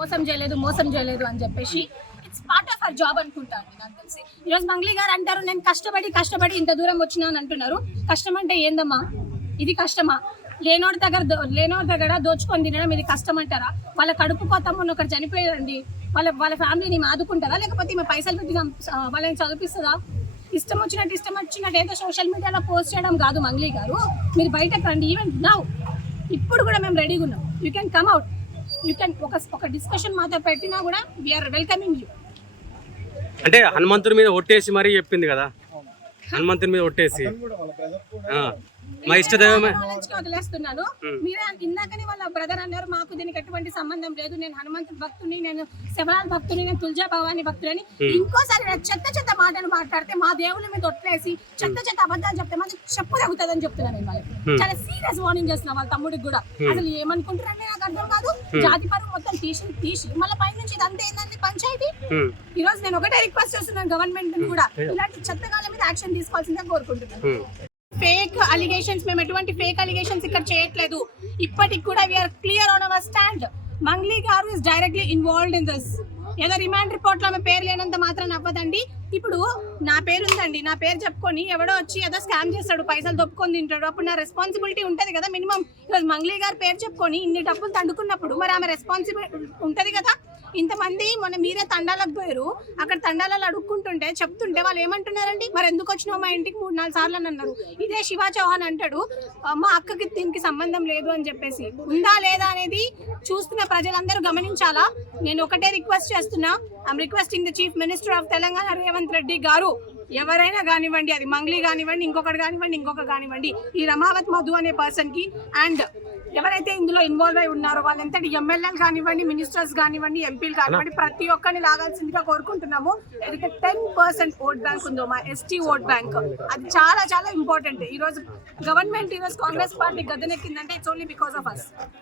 మోసం చేయలేదు అని చెప్పేసి it's part of our job అనుకుంటాను నాకు తెలిసి. ఈరోజు మంగ్లీ గారు అంటారు నేను కష్టపడి ఇంత దూరం వచ్చినా అని అంటున్నారు. కష్టం అంటే ఏందమ్మా? ఇది కష్టమా? లేనోడి దగ్గర దోచుకొని తినడం ఇది కష్టం అంటారా? వాళ్ళ కడుపు కొత్తమ్మని ఒకటి చనిపోయారండి, వాళ్ళ ఫ్యామిలీని ఆదుకుంటారా? లేకపోతే ఈమె పైసలు పెట్టి వాళ్ళని చదివిస్తుందా? ఇష్టం వచ్చినట్టు ఏదో సోషల్ మీడియాలో పోస్ట్ చేయడం కాదు మంగ్లీ గారు. మీరు బయటకు రండి. ఈవెన్ నౌ ఇప్పుడు కూడా మేము రెడీగా ఉన్నాం. You can come out. You can ఒక డిస్కషన్ మాతో పెట్టినా కూడా వీఆర్ వెల్కమింగ్ యూ. అంటే హనుమంతుడి మీద ఒట్టేసి మరీ చెప్పింది కదా, హనుమంతుడి మీద ఒట్టేసి మా ఇష్టదైవమే వదిలేస్తున్నాను. మీరే ఇందాకనే వాళ్ళ బ్రదర్ అన్నారు మాకు దీనికి ఎటువంటి సంబంధం లేదు, నేను హనుమంతుడి భక్తుని, నేను శివరాజ్ భక్తుని, నేను తులజా భవాని భక్తులని ఇంకోసారి చెత్త మాటలు మాట్లాడితే మా దేవుళ్ళ మీద ఒట్లేసి చెత్త అబద్ధాలు చెప్తే మాకు చెప్పు తగ్గుతుందని చెప్తున్నాను నేను వాళ్ళకి. చాలా సీరియస్ వార్నింగ్ చేస్తున్నా వాళ్ళ తమ్ముడికి కూడా. అసలు ఏమనుకుంటారంటే నాకు అర్థం కాదు. జాతి పరువు మొత్తం తీసి మళ్ళీ పై నుంచి ఇదంతా ఏంటంటే పంచాయతీ. ఈ రోజు నేను ఒకటే రిక్వెస్ట్ చేస్తున్నాను గవర్నమెంట్ కూడా ఇలాంటి చెత్తగాల మీద యాక్షన్ తీసుకోవాల్సిందే కోరుకుంటున్నాను. ఫేక్ అలిగేషన్స్, మేము ఎటువంటి ఫేక్ అలిగేషన్స్ ఇక్కడ చేయట్లేదు. ఇప్పటికి కూడా we are clear on our stand. Mangli garu is directly involved in this. ఏదో రిమాండ్ రిపోర్ట్ లో ఆమె పేరు లేనంత మాత్రం అవ్వదండి. ఇప్పుడు నా పేరు ఉందండి, నా పేరు చెప్పుకొని ఎవడో వచ్చి ఏదో స్కామ్ చేస్తాడు, పైసలు దొప్పుకొని తింటాడు, అప్పుడు నా రెస్పాన్సిబిలిటీ ఉంటుంది కదా మినిమం. ఈరోజు మంగ్లీ గారు పేరు చెప్పుకొని ఇన్ని డబ్బులు తండుకున్నప్పుడు మరి ఆమె రెస్పాన్సిబిలిటీ ఉంటుంది కదా. ఇంతమంది మొన్న మీరే తండాలకు పోయారు, అక్కడ తండాలలో అడుక్కుంటుంటే చెప్తుంటే వాళ్ళు ఏమంటున్నారండి, మరి ఎందుకు వచ్చినావు మా ఇంటికి 3-4 సార్లు అని అన్నారు. ఇదే శివ చౌహాన్ అంటాడు మా అక్కకి దీనికి సంబంధం లేదు అని చెప్పేసి. ఉందా లేదా అనేది చూస్తున్న ప్రజలందరూ గమనించాలా. నేను ఒకటే రిక్వెస్ట్ చేస్తున్నా, I'm requesting the chief minister of Telangana Revanth Reddy గారు, ఎవరైనా కానివ్వండి, అది మంగ్లీ కానివ్వండి, ఇంకొకటి కానివ్వండి, ఈ రమావత్ మధు అనే పర్సన్ కి అండ్ ఎవరైతే ఇందులో ఇన్వాల్వ్ అయి ఉన్నారో వాళ్ళంతటి ఎమ్మెల్యేలు కానివ్వండి, మినిస్టర్స్ కానివ్వండి, ఎంపీలు కానివ్వండి, ప్రతి ఒక్కరిని లాగాల్సిందిగా కోరుకుంటున్నాము. ఎందుకంటే 10% ఓట్ బ్యాంక్ ఉందో మా ఎస్టీ ఓట్ బ్యాంక్, అది చాలా చాలా ఇంపార్టెంట్. ఈ రోజు గవర్నమెంట్ కాంగ్రెస్ పార్టీ గద్దెనెక్కిందంటే it's only because of us.